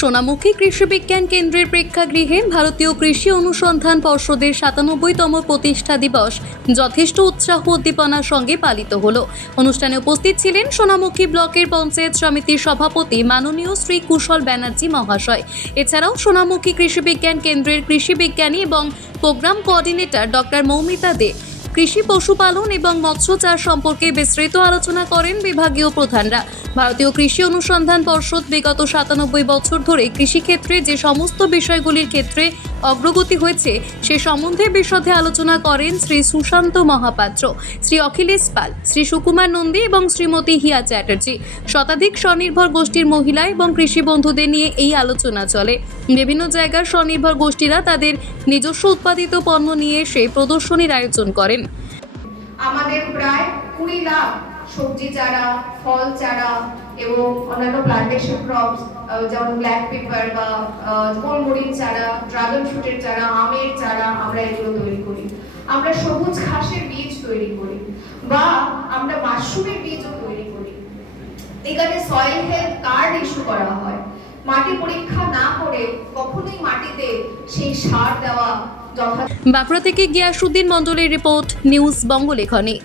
সোনামুখী কৃষি বিজ্ঞান কেন্দ্রের প্রেক্ষাগৃহে ভারতীয় কৃষি অনুসন্ধান পর্ষদের সাতানব্বইতম প্রতিষ্ঠা দিবস যথেষ্ট উৎসাহ উদ্দীপনার সঙ্গে পালিত হলো। অনুষ্ঠানে উপস্থিত ছিলেন সোনামুখী ব্লকের পঞ্চায়েত সমিতির সভাপতি মাননীয় শ্রী কুশল ব্যানার্জি মহাশয়। এছাড়াও সোনামুখী কৃষি বিজ্ঞান কেন্দ্রের কৃষি বিজ্ঞানী এবং programme coordinator doctor Moumita Dey কৃষি, পশুপালন এবং মৎস্য চাষ সম্পর্কে বিস্তৃত আলোচনা করেন বিভাগীয় প্রধানরা। ভারতীয় কৃষি অনুসন্ধান পর্ষদ বিগত সাতানব্বই বছর ধরে কৃষিক্ষেত্রে যে সমস্ত বিষয়গুলির ক্ষেত্রে অগ্রগতি হয়েছে, সে সম্বন্ধে বিশদে আলোচনা করেন শ্রী সুশান্ত মহাপাত্র, শ্রী অখিলেশ পাল, শ্রী সুকুমার নন্দী এবং শ্রীমতী হিয়া চ্যাটার্জি। শতাধিক স্বনির্ভর গোষ্ঠীর মহিলা এবং কৃষি বন্ধুদের নিয়ে এই আলোচনা চলে। বিভিন্ন জায়গার স্বনির্ভর গোষ্ঠীরা তাদের নিজস্ব উৎপাদিত পণ্য নিয়ে এসে প্রদর্শনীর আয়োজন করেন। আমাদের প্রায় কুড়ি লাখ সবজি চারা, ফল চারা এবং অন্যান্য প্লান্টেশন ক্রপস যেমন ব্ল্যাক পেপার বা গোলমরিচ চারা ড্রাগন ফ্রুটের চারা, আমের চারা আমরা এগুলো তৈরি করি। আমরা সবুজ ঘাসের বীজ তৈরি করি বা আমরা মাশরুমের বীজও তৈরি করি। এখানে সয়েল হেলথ কার্ড ইস্যু করা হয়। মাটি পরীক্ষা না করে কখনোই মাটিতে সেই সার দেওয়া বাঁকুড়া থেকে গিয়াসুদ্দিন মন্ডলের রিপোর্ট নিউজ বঙ্গলেখনী।